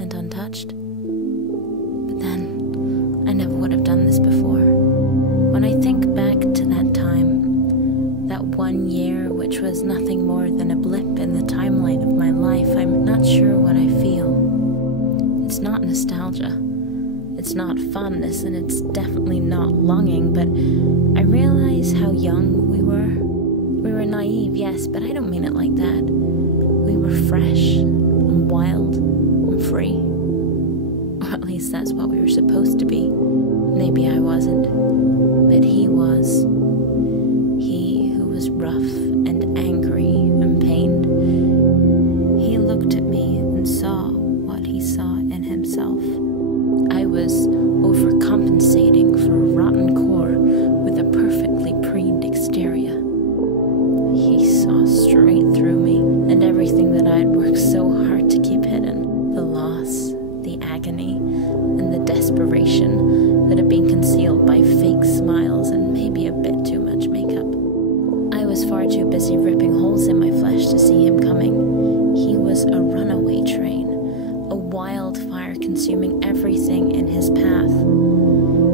and untouched. But then, I never would have done this before. When I think back to that time, that 1 year which was nothing more than a blip in the timeline of my life, I'm not sure what I feel. It's not nostalgia. It's not fondness, and it's definitely not longing, but I realize how young we were. We were naive, yes, but I don't mean it like that. We were fresh and wild and free. Or at least that's what we were supposed to be. Maybe I wasn't, but he was. He who was rough and angry and pained. He looked at me and saw what he saw in himself. I was overcompensating for a rotten core with a perfectly preened exterior. He saw straight through me and everything that I had worked so hard to keep hidden. The loss, the agony, and the desperation that had been concealed by fake smiles and maybe a bit too much makeup. I was far too busy ripping holes in my flesh to see him coming. He was a runaway train, a wildfire consuming everything in his path.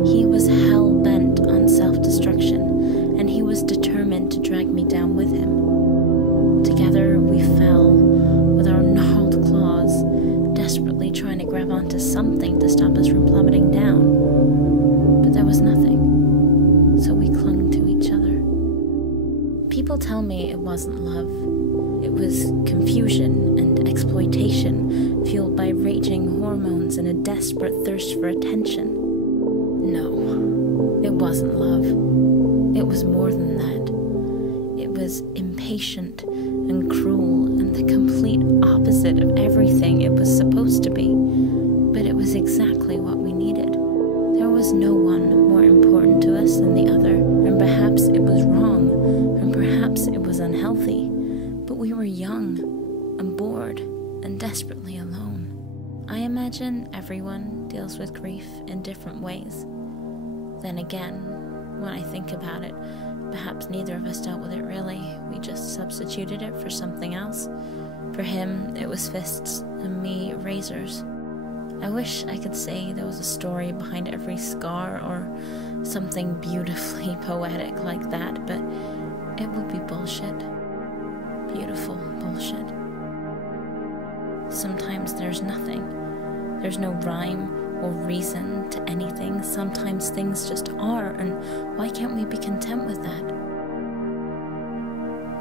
He was hell-bent on self-destruction, and he was determined to drag me down with him. Together we fell, with our gnarled claws, desperately trying to grab onto something to stop us from plummeting down. But there was nothing, so we clung to each other. People tell me it wasn't love. It was confusion and exploitation, fueled by raging hormones and a desperate thirst for attention. No, it wasn't love. It was more than that. It was impatient and cruel and the complete opposite of everything it was supposed to be. But it was exactly what we needed. There was no one more important to us than the other, and perhaps it was wrong, and perhaps it was unhealthy. But we were young and bored and desperately alone. I imagine everyone deals with grief in different ways. Then again, when I think about it, perhaps neither of us dealt with it really. We just substituted it for something else. For him, it was fists, and me, razors. I wish I could say there was a story behind every scar or something beautifully poetic like that, but it would be bullshit. Beautiful bullshit. Sometimes there's nothing. There's no rhyme or reason to anything. Sometimes things just are, and why can't we be content with that?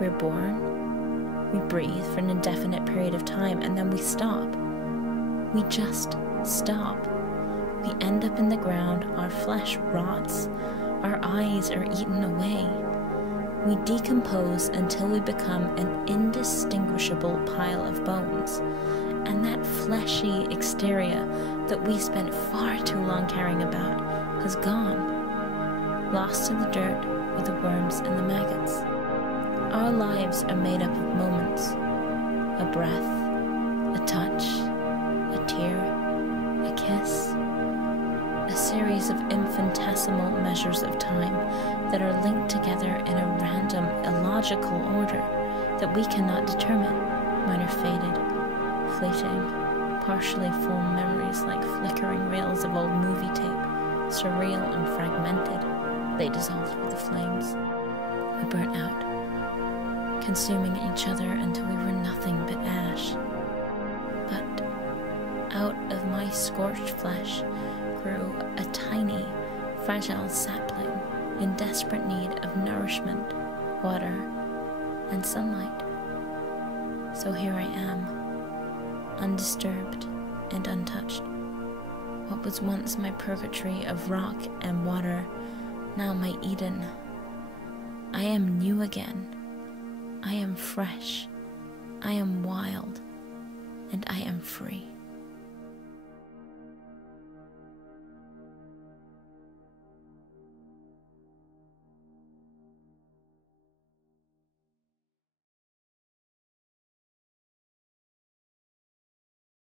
We're born, we breathe for an indefinite period of time, and then we stop. We just stop. We end up in the ground, our flesh rots, our eyes are eaten away. We decompose until we become an indistinguishable pile of bones, and that fleshy exterior that we spent far too long caring about has gone, lost to the dirt with the worms and the maggots. Our lives are made up of moments, a breath, a touch, a tear, a kiss, a series of infinitesimal measures of time that are linked together in a random, illogical order that we cannot determine. Mine are faded, fleeting, partially formed memories like flickering reels of old movie tape, surreal and fragmented. They dissolved with the flames. We burnt out, consuming each other until we were nothing but ash. But out of my scorched flesh grew a tiny, fragile sapling in desperate need of nourishment, water, and sunlight. So here I am, undisturbed and untouched. What was once my purgatory of rock and water, now my Eden. I am new again. I am fresh. I am wild. And I am free.